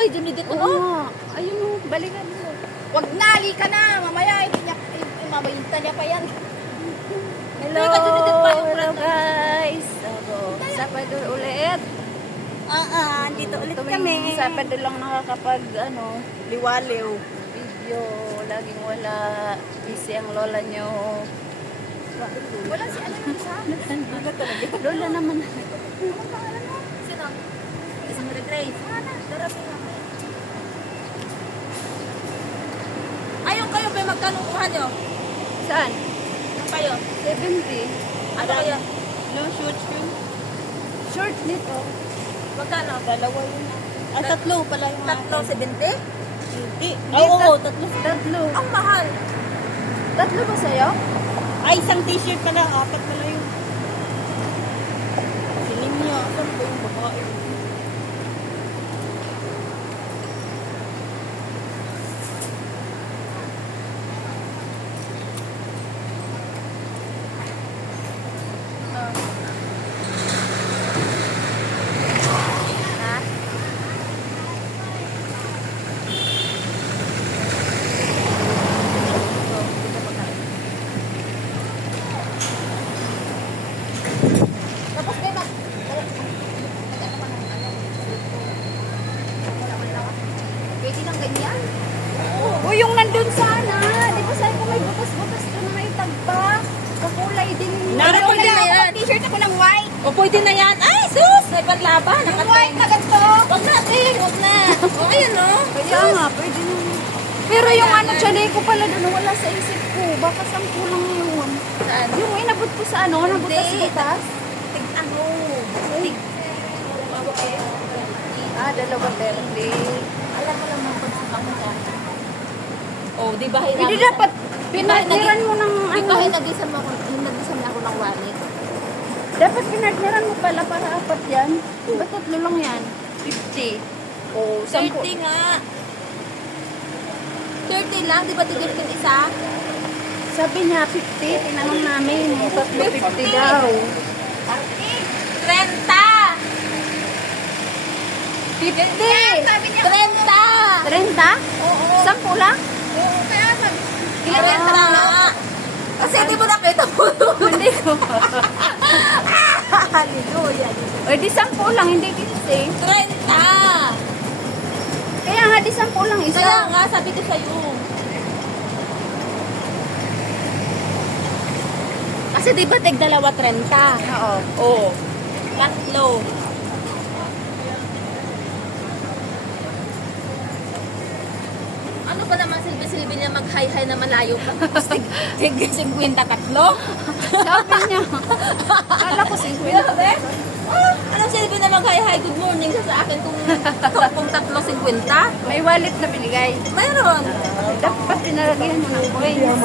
Ay, dyan dito. Oo. Ayun o, balikan mo. Wag na, ka na. Mamaya, hindi niya, mamayinta niya pa yan. Hello, Teka, dyan dito pa yung hello friend. guys. Sabado ulit. Dito ulit Tuwing Sabado lang nakakapag, Liwaliw. video. Laging wala. Busy ang lola nyo. Wala si ano yung isa. Lola naman. Anong pangalan mo? Sino? Isang Grace. Darapin lang. Ayun kayo, may magkano kuha nyo? Saan? Yung kayo. 70. Ano kayo? No, short nito. Magkano? Dalawa yun. Tatlo pala yung tatlo, 70? Hindi. Oo, Tatlo. Ang mahal. Tatlo ba sa'yo? Ay, isang t-shirt pala, apat pala yun. Siling niya, saan po yung babae? Tapos may pwede ng ganyan? O yung nandun sana. Di ba sabi ko may butas-butas doon na may tagpa. Kakulay din. Naroon Pwede na yan. T-shirt ako ng white. O pwede na yan. Ay, sus! May panlaban. Yung white na ganito. Huwag natin, huwag na. O, ayun o. Kaya nga, pwede na. Pero yung tsanay ko pala doon, wala sa isip ko. Baka saan kulang yun. Saan? Yung inabot ko sa nabutas-butas. Tig-ano. Dalawa verde. Alam mo lang ng pagsipang mo ka. O, di ba hinabot? Hindi dapat, pinartneran mo ng Di ba hinagisan mo ako ng wallet? Dapat pinartneran mo pala para apat yan. Ba't tatlo lang yan? 50. O, 30 nga. 30 lang, di ba tigil yung isa? Sabi niya 50, tinanong namin. Tatlo 50 daw. 30! 50! Sabi niya 30! 30? Oo. 10 lang? Oo, kaya mag... Ilan yan na? Kasi di mo nakita mo. Hindi ko. Hallelujah. O di 10 lang, hindi 15. 30! Kaya nga di 10 lang isa. Kaya nga, sabi ko sa'yo. Kasi di ba tig dalawa 30? Oo. Oo. Tatlo. Ano ba naman silbi-silbi niya mag-hi-hi na malayo pa? Tig 50 tatlo? Sabi niya. Kala ko 50. Grabe? Anong silbi na mag-hi-hi good morning sa akin kung tatlo 50? May wallet na binigay. Mayroon. Dapat pinalagyan mo ng coins.